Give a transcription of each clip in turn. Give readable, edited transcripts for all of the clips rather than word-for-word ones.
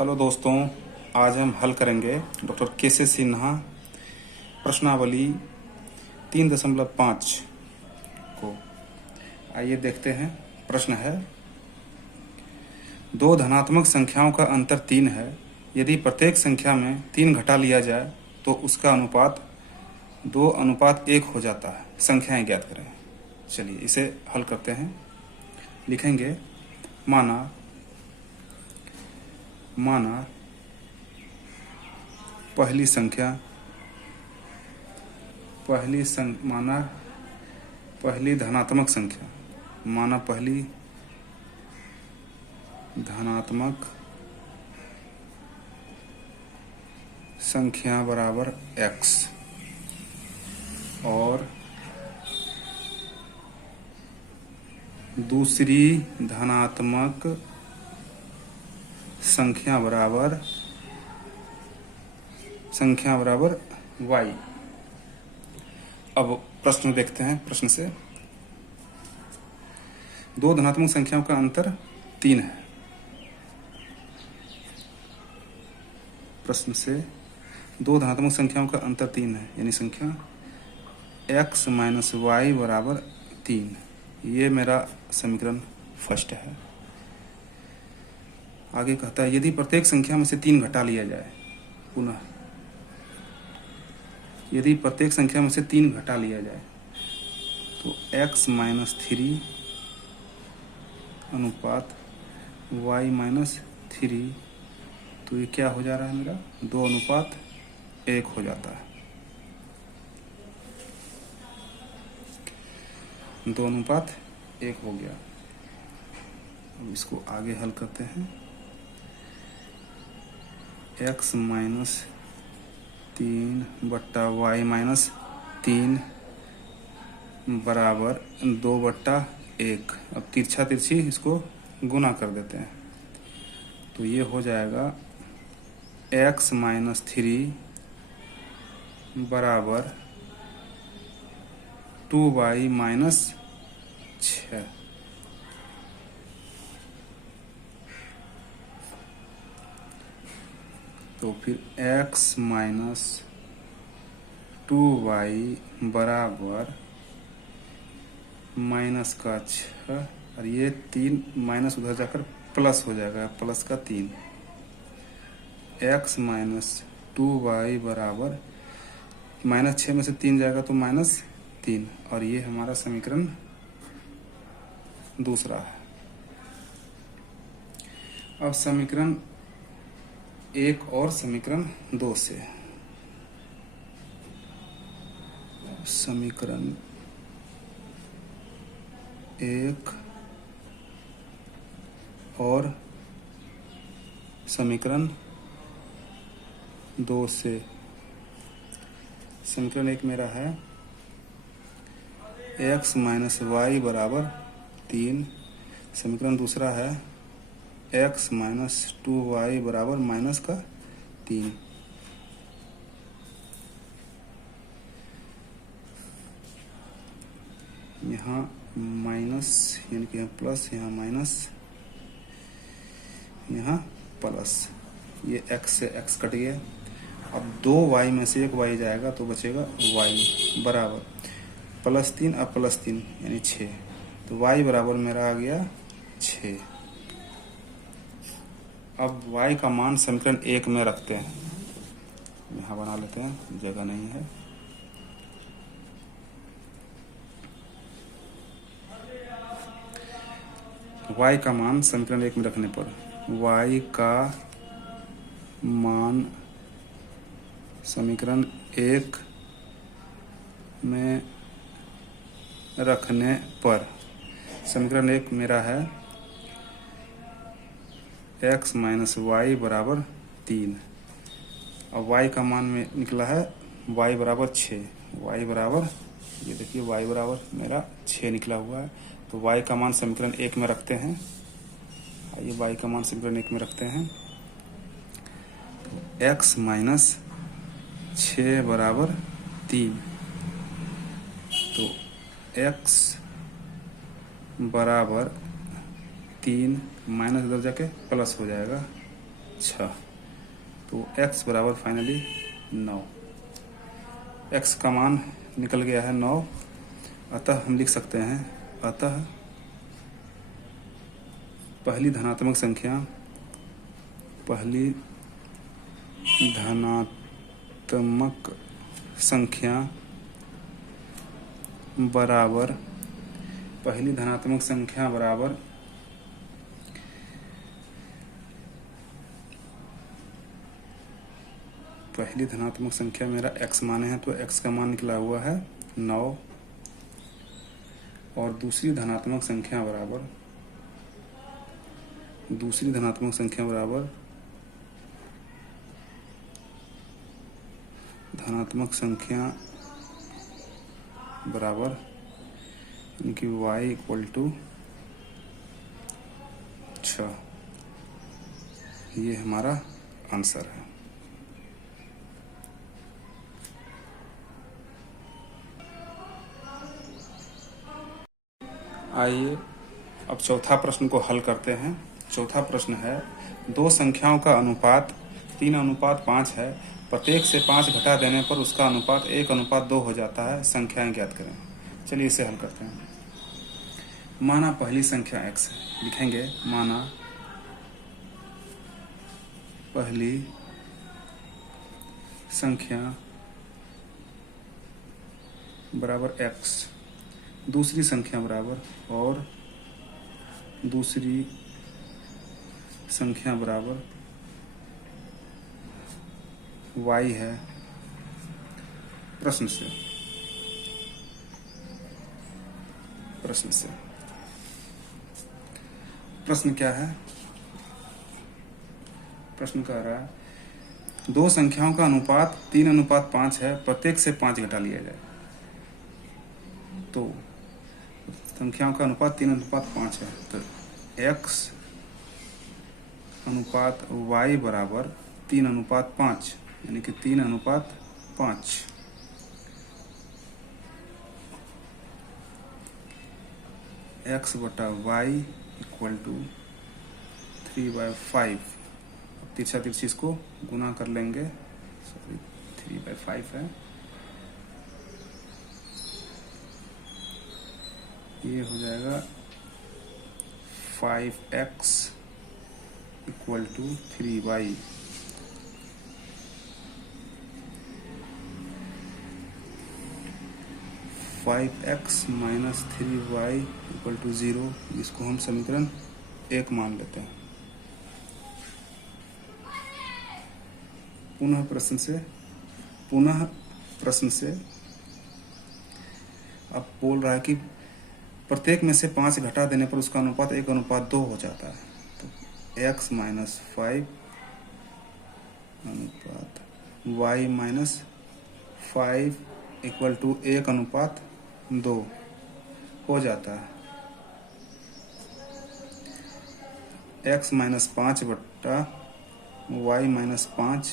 Hello दोस्तों, आज हम हल करेंगे डॉक्टर के सिन्हा प्रश्नावली 3.5 को। आइए देखते हैं। प्रश्न है, दो धनात्मक संख्याओं का अंतर 3 है। यदि प्रत्येक संख्या में 3 घटा लिया जाए तो उसका अनुपात 2:1 हो जाता है। संख्याएं ज्ञात करें। चलिए इसे हल करते हैं। लिखेंगे, माना पहली संख्या पहली धनात्मक संख्या पहली धनात्मक संख्या बराबर x और दूसरी धनात्मक संख्या बराबर y। अब प्रश्न देखते हैं। प्रश्न से, दो धनात्मक संख्याओं का अंतर 3 है। प्रश्न से, दो धनात्मक संख्याओं का अंतर 3 है, यानी संख्या x माइनस वाई बराबर 3। ये मेरा समीकरण फर्स्ट है। आगे कहता है, यदि प्रत्येक संख्या में से 3 घटा लिया जाए, पुनः यदि प्रत्येक संख्या में से 3 घटा लिया जाए तो x माइनस 3 अनुपात y माइनस 3, तो ये क्या हो जा रहा है मेरा? 2:1 हो जाता है। 2:1 हो गया। अब इसको आगे हल करते हैं। x माइनस 3 बट्टा y माइनस 3 बराबर 2/1। अब तिरछा तिरछी इसको गुना कर देते हैं, तो ये हो जाएगा x माइनस 3 बराबर 2y माइनस 6। तो फिर x माइनस 2y बराबर माइनस का 6, और ये 3 माइनस उधर जाकर प्लस हो जाएगा, प्लस का 3। x माइनस 2y बराबर माइनस 6 में से 3 जाएगा तो माइनस 3, और ये हमारा समीकरण दूसरा है। अब समीकरण 1 और समीकरण 2 से, समीकरण 1 और समीकरण 2 से। समीकरण 1 मेरा है x माइनस वाई बराबर 3। समीकरण दूसरा है x माइनस 2y बराबर माइनस का 3। यहाँ माइनस यानी कि यहाँ प्लस, यहाँ माइनस, यहाँ प्लस। ये x से x कट गया। अब 2y में से 1y जाएगा तो बचेगा y बराबर +3 अब +3 यानी 6। तो y बराबर मेरा आ गया 6। अब y का मान समीकरण 1 में रखते हैं। यहाँ बना लेते हैं, जगह नहीं है। y का मान समीकरण 1 में रखने पर y का मान समीकरण 1 में रखने पर समीकरण 1 मेरा है x माइनस वाई बराबर 3। अब y का मान में निकला है y बराबर 6। y बराबर, ये देखिए y बराबर मेरा 6 निकला हुआ है। तो y का मान समीकरण 1 में रखते हैं। आइए y का मान समीकरण 1 में रखते हैं। तो x माइनस 6 बराबर 3, तो x बराबर 3 माइनस इधर जाके प्लस हो जाएगा, 6। तो x बराबर फाइनली 9। x का मान निकल गया है 9। अतः हम लिख सकते हैं, अतः पहली धनात्मक संख्या बराबर पहली धनात्मक संख्या बराबर पहली धनात्मक संख्या मेरा x माने हैं, तो x का मान निकला हुआ है 9। और दूसरी धनात्मक संख्या बराबर यानी कि y इक्वल टू 6। ये हमारा आंसर है। आइए अब चौथा प्रश्न को हल करते हैं। चौथा प्रश्न है, दो संख्याओं का अनुपात 3:5 है। प्रत्येक से 5 घटा देने पर उसका अनुपात 1:2 हो जाता है। संख्याएं ज्ञात करें। चलिए इसे हल करते हैं। माना पहली संख्या x है, लिखेंगे माना पहली संख्या बराबर x, दूसरी संख्या बराबर, और दूसरी संख्या बराबर y है। प्रश्न क्या है? प्रश्न कह रहा है, दो संख्याओं का अनुपात 3:5 है। प्रत्येक से 5 घटा लिया जाए। तो संख्याओं का अनुपात 3:5 है, तो x अनुपात y बराबर 3:5, यानी कि 3:5। x बटा y इक्वल टू 3/5। अब तिरछा तिरछी इसको गुना कर लेंगे। 3/5 है, ये हो जाएगा 5x equal to 3y। x minus 3y equal to 0। इसको हम समीकरण 1 मान लेते हैं। पुनः प्रश्न से अब बोल रहा है कि प्रत्येक में से 5 घटा देने पर उसका अनुपात 1:2 हो जाता है। तो x माइनस 5 अनुपात y माइनस 5 इक्वल टू 1:2 हो जाता है। x माइनस 5 बट्टा y माइनस 5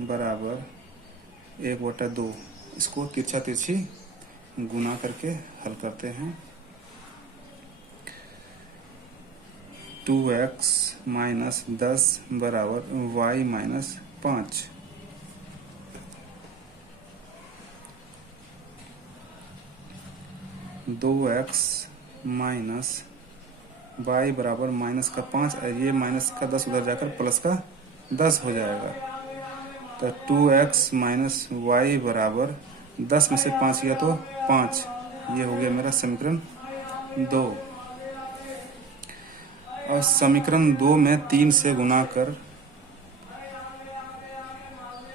बराबर 1/2। इसको तिरछा तिरछी गुना करके हल करते हैं। 2x माइनस 10 बराबर y माइनस 5। दो x माइनस y बराबर माइनस का 5, ये माइनस का 10 उधर जाकर प्लस का 10 हो जाएगा। तो 2x माइनस y बराबर 10 में से 5 गया तो 5। ये हो गया मेरा समीकरण 2। और समीकरण 2 में 3 से गुना कर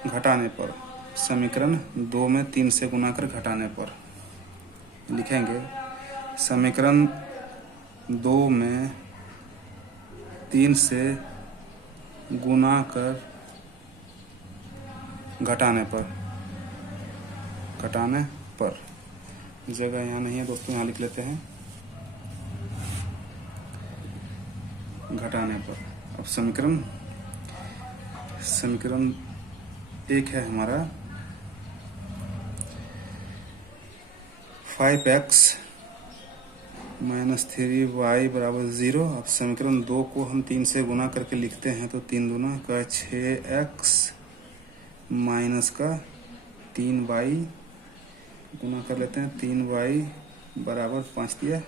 घटाने पर, समीकरण 2 में 3 से गुना कर घटाने पर लिखेंगे, समीकरण 2 में 3 से गुना कर घटाने पर जगह यहाँ नहीं है दोस्तों, यहाँ लिख लेते हैं घटाने पर। अब समीकरण 1 है हमारा 5x -3y बराबर 0। अब समीकरण 2 को हम 3 से गुना करके लिखते हैं तो 3 दूना का 6x माइनस का 3y गुना कर लेते हैं, 3y बराबर 5 दिया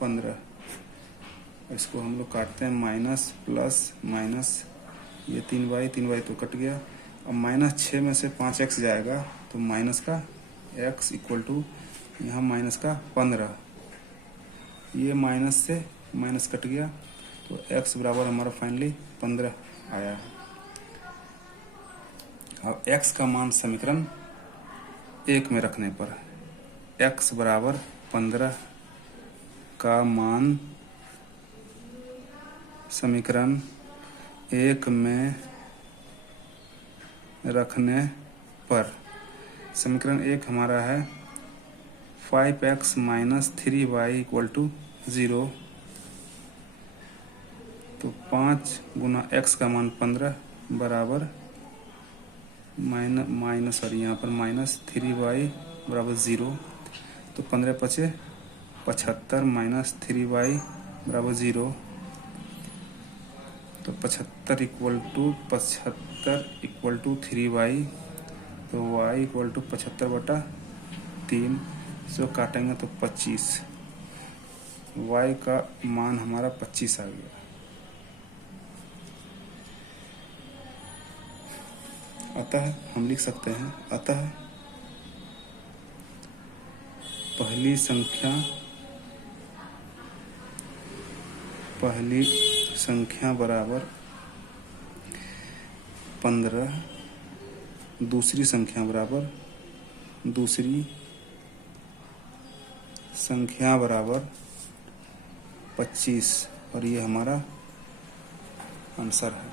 15। इसको हम लोग काटते हैं, माइनस प्लस माइनस, ये 3y तो कट गया। अब -6 में से 5x जाएगा तो माइनस का x इक्वल टू यहाँ माइनस का 15, ये माइनस से माइनस कट गया तो x बराबर हमारा फाइनली 15 आया। अब x का मान समीकरण 1 में रखने पर x बराबर 15 का मान समीकरण 1 में रखने पर समीकरण 1 हमारा है 5x minus 3y equal to 0। तो 5 गुना x का मान 15 बराबर माइनस और यहाँ पर माइनस 3y बराबर 0। तो 15 पचे 75 माइनस 3y बराबर 0। तो 75 इक्वल टू 3y, तो y इक्वल टू 75/3, इसको काटेंगे तो 25, y का मान हमारा 25 आ गया। अतः हम लिख सकते हैं, अतः पहली संख्या बराबर 15, दूसरी संख्या बराबर 25 और ये हमारा आंसर है।